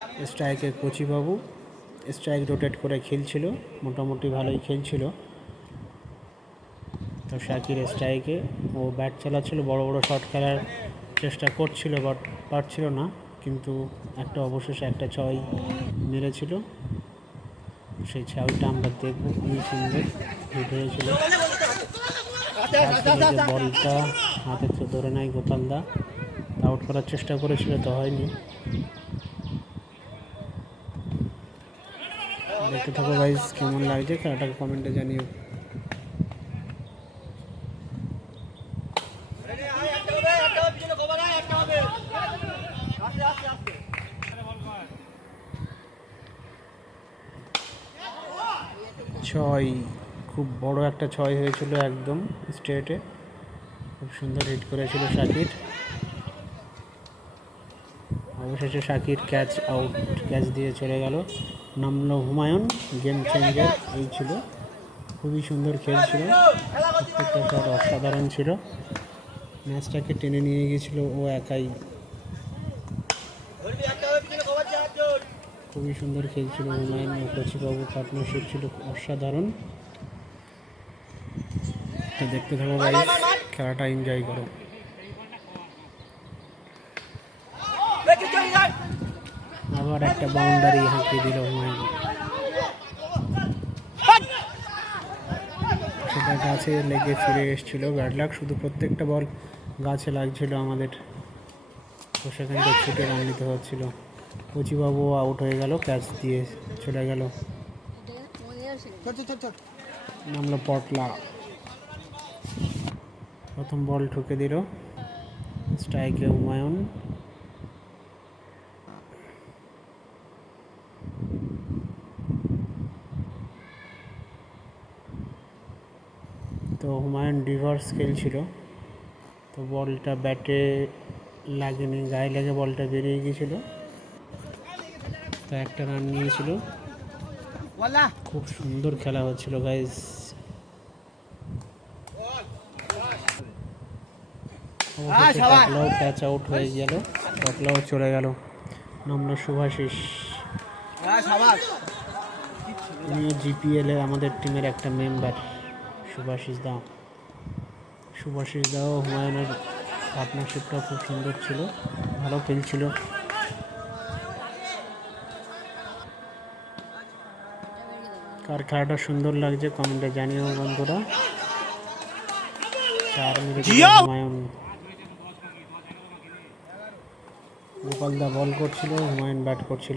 স্ট্রাইকে কচিবাবু strike rotate করে খেলছিল, মোটামুটি ভালোই খেলছিল। তো শাকির স্ট্রাইকে ও ব্যাট চালাচ্ছিল, বড় বড় শট খেলার চেষ্টা করছিল বাট পারছিল না, কিন্তু একটা অবশেষে একটা ছয় মেরেছিল। সেই ছয়টা আমরা দেখবো, খুবই সুন্দর হিট হয়েছিল। বলটা হাতে তো ধরে নাই গোপালদা, আউট করার চেষ্টা করেছিল, তো হয়নি। দেখতে থাকো গাইস, কেমন লাগছে খেলাটাকে কমেন্টে জানিও। ছয়, খুব বড় একটা ছয় হয়েছিল, একদম স্ট্রেটে, খুব সুন্দর হিট করেছিল শাকির। অবশেষে শাকির ক্যাচ আউট, ক্যাচ দিয়ে চলে গেল। নামলো হুমায়ুন, গেম চেঞ্জার এই ছিল, খুবই সুন্দর খেলছিল, প্রত্যেকটা শট অসাধারণ ছিল। ম্যাচটাকে টেনে নিয়ে গিয়েছিল ও একাই, খুবই সুন্দর খেলছিল হুমায়ুন ও কচিবাবু, পার্টনারশিপ ছিল অসাধারণ। তো দেখতে থাকো গাইস, খেলাটা এনজয় করো। আবার একটা বাউন্ডারি হাঁকিয়ে দিল হুমায়ুন, সেটা গাছে লেগে ফিরে এসেছিল, ব্যাড লাক, শুধু প্রত্যেকটা বল গাছে লাগছিল আমাদের, তো সেখান থেকে ছুটে রান নিতে হচ্ছিল। কচিবাবু আউট হয়ে গেল, ক্যাচ দিয়ে চলে গেল। নামলো পটলা, প্রথম বল ঠুকে দিল, স্ট্রাইকে হুমায়ুন। তো হুমায়ুন রিভার্স খেলছিল, তো বলটা ব্যাটে লাগেনি, গায়ে লেগে বলটা বেরিয়ে গিয়েছিল, তো একটা রান নিয়েছিল। খুব সুন্দর খেলা হচ্ছিল গাইস। টকলাও ক্যাচ আউট হয়ে গেল, টকলাও চলে গেল। নামলো শুভাশিস, উনিও জিপিএল এ আমাদের টিমের একটা মেম্বার। শুভাশিস দাও হুমায়ুনের পার্টনারশিপটাও খুব সুন্দর ছিল, ভালো খেলছিল। কার খেলাটা সুন্দর লাগছে কমেন্টে জানিও বন্ধুরা। 4 মিনিট হুমায়ুন, গোপালদা বল করছিল, হুমায়ুন ব্যাট করছিল।